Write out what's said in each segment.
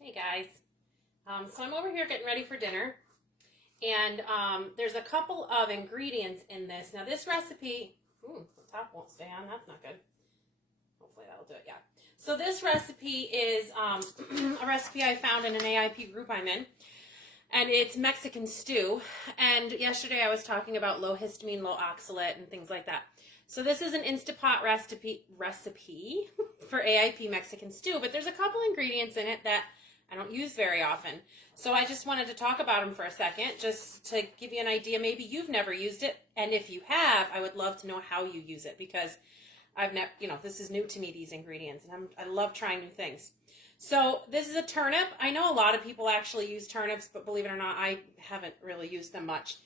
Hey guys. So I'm over here getting ready for dinner, and there's a couple of ingredients in this. Now this recipe, the top won't stay on. That's not good. Hopefully that'll do it. Yeah. So this recipe is a recipe I found in an AIP group I'm in, and it's Mexican stew. And yesterday I was talking about low histamine, low oxalate, and things like that. So this is an Instapot recipe for AIP Mexican stew, but there's a couple ingredients in it that I don't use very often. So I just wanted to talk about them for a second, just to give you an idea. Maybe you've never used it, and if you have, I would love to know how you use it, because I've never, this is new to me, these ingredients, and I love trying new things. So this is a turnip. I know a lot of people actually use turnips, but believe it or not, I haven't really used them much.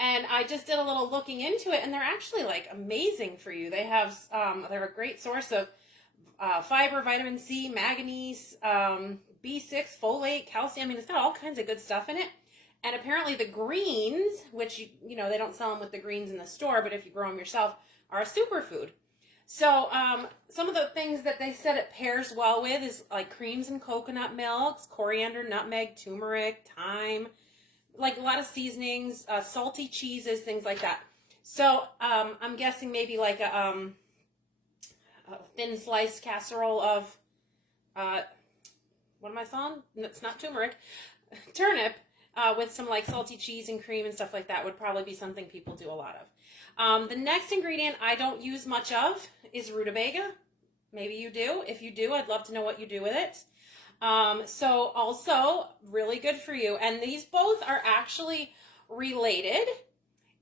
And I just did a little looking into it, and they're actually like amazing for you. They're a great source of fiber, vitamin C, manganese, B6, folate, calcium. I mean, it's got all kinds of good stuff in it. And apparently the greens, which, they don't sell them with the greens in the store, but if you grow them yourself, are a superfood. So some of the things that they said it pairs well with is like creams and coconut milks, coriander, nutmeg, turmeric, thyme, like a lot of seasonings, salty cheeses, things like that. So I'm guessing maybe like a thin sliced casserole of, what am I saying? It's not turmeric, turnip, with some like salty cheese and cream and stuff like that would probably be something people do a lot of. The next ingredient I don't use much of is rutabaga. Maybe you do. If you do, I'd love to know what you do with it. So also really good for you. And these both are actually related,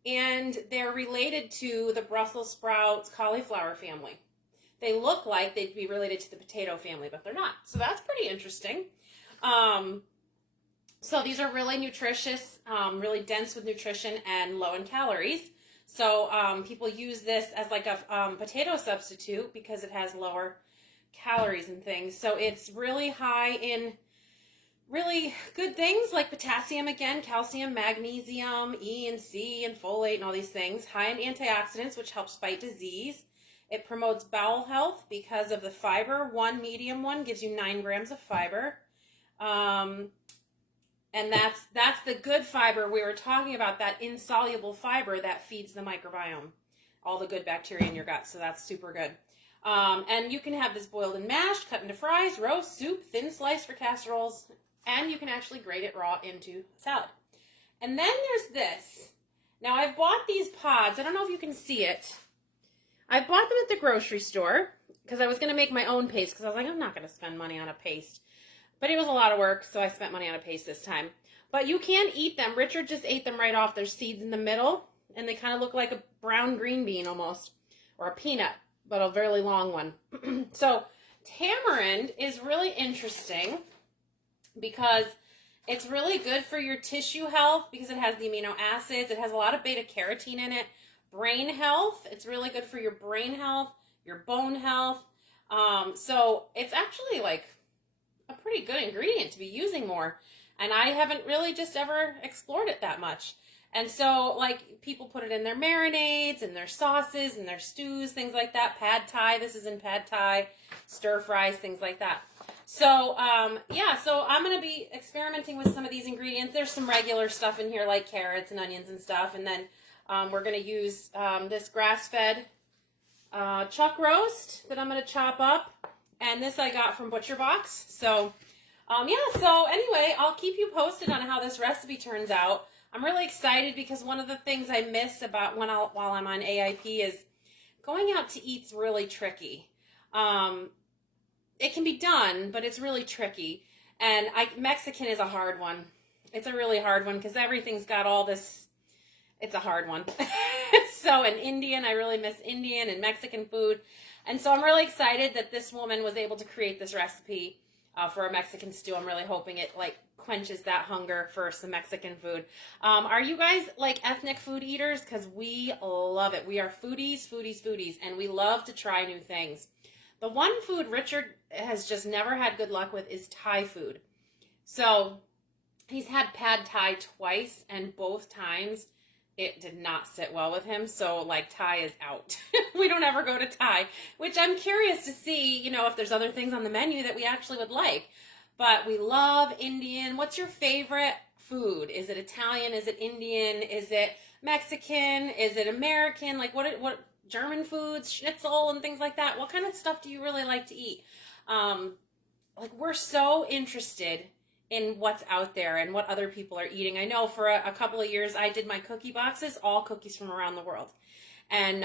and they're related to the Brussels sprouts cauliflower family. They look like they'd be related to the potato family, but they're not. So that's pretty interesting. So these are really nutritious, really dense with nutrition and low in calories. So people use this as like a potato substitute because it has lower calories and things. So it's really high in really good things like potassium, again, calcium, magnesium, E and C, and folate, and all these things. High in antioxidants, which helps fight disease. It promotes bowel health because of the fiber. One medium one gives you 9 grams of fiber. And that's the good fiber. We were talking about that insoluble fiber that feeds the microbiome, all the good bacteria in your gut. So that's super good. And you can have this boiled and mashed, cut into fries, roast, soup, thin slice for casseroles, and you can actually grate it raw into salad. And then there's this. Now I've bought these pods. I don't know if you can see it. I bought them at the grocery store because I was going to make my own paste, because I was like, I'm not going to spend money on a paste. But it was a lot of work, so I spent money on a paste this time. But you can eat them. Richard just ate them right off. There's seeds in the middle, and they kind of look like a brown green bean almost, or a peanut, but a very long one. So tamarind is really interesting because it's really good for your tissue health because it has the amino acids. It has a lot of beta carotene in it. Brain health, it's really good for your brain health, your bone health. So it's actually like a pretty good ingredient to be using more. And I haven't really just ever explored it that much. And so like people put it in their marinades and their sauces and their stews, things like that. Pad Thai, this is in Pad Thai, stir fries, things like that. So so I'm going to be experimenting with some of these ingredients. There's some regular stuff in here like carrots and onions and stuff. And then we're going to use this grass-fed chuck roast that I'm going to chop up. And this I got from Butcher Box. So, so anyway, I'll keep you posted on how this recipe turns out. I'm really excited because one of the things I miss about while I'm on AIP is going out to eat's really tricky. It can be done, but it's really tricky. And Mexican is a hard one. It's a really hard one because everything's got all this. It's a hard one. So, and Indian, I really miss Indian and Mexican food. And so I'm really excited that this woman was able to create this recipe for a Mexican stew. I'm really hoping it like quenches that hunger for some Mexican food. Are you guys like ethnic food eaters? Because we love it. We are foodies, foodies, foodies, and we love to try new things. The one food Richard has just never had good luck with is Thai food. So he's had Pad Thai twice, and both times it did not sit well with him. So like Thai is out. We don't ever go to Thai, which I'm curious to see, if there's other things on the menu that we actually would like. but we love Indian. What's your favorite food? Is it Italian? Is it Indian? Is it Mexican? Is it American? Like what German foods, schnitzel and things like that? What kind of stuff do you really like to eat? Like we're so interested in what's out there and what other people are eating. I know for a couple of years I did my cookie boxes, all cookies from around the world. And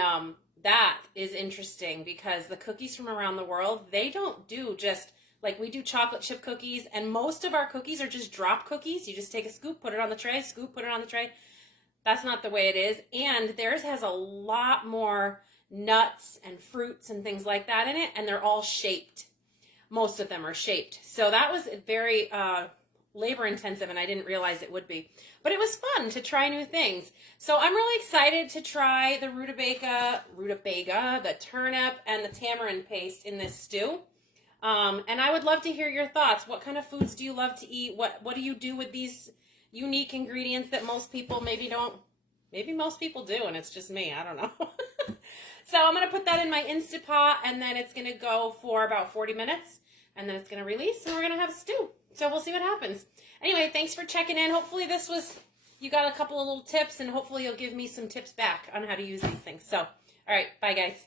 that is interesting because the cookies from around the world, they don't do just like we do chocolate chip cookies, and most of our cookies are just drop cookies. You just take a scoop, put it on the tray, scoop, put it on the tray. That's not the way it is. And theirs has a lot more nuts and fruits and things like that in it, and they're all shaped. Most of them are shaped. So that was very labor intensive, and I didn't realize it would be. But it was fun to try new things. So I'm really excited to try the rutabaga, the turnip, and the tamarind paste in this stew. And I would love to hear your thoughts. What kind of foods do you love to eat? What do you do with these unique ingredients that most people maybe don't? Maybe most people do, and it's just me. I don't know. So I'm going to put that in my Instapot, and then it's going to go for about 40 minutes, and then it's going to release, and we're going to have a stew. So we'll see what happens. Anyway, thanks for checking in. Hopefully you got a couple of little tips, and hopefully you'll give me some tips back on how to use these things. So, all right, bye guys.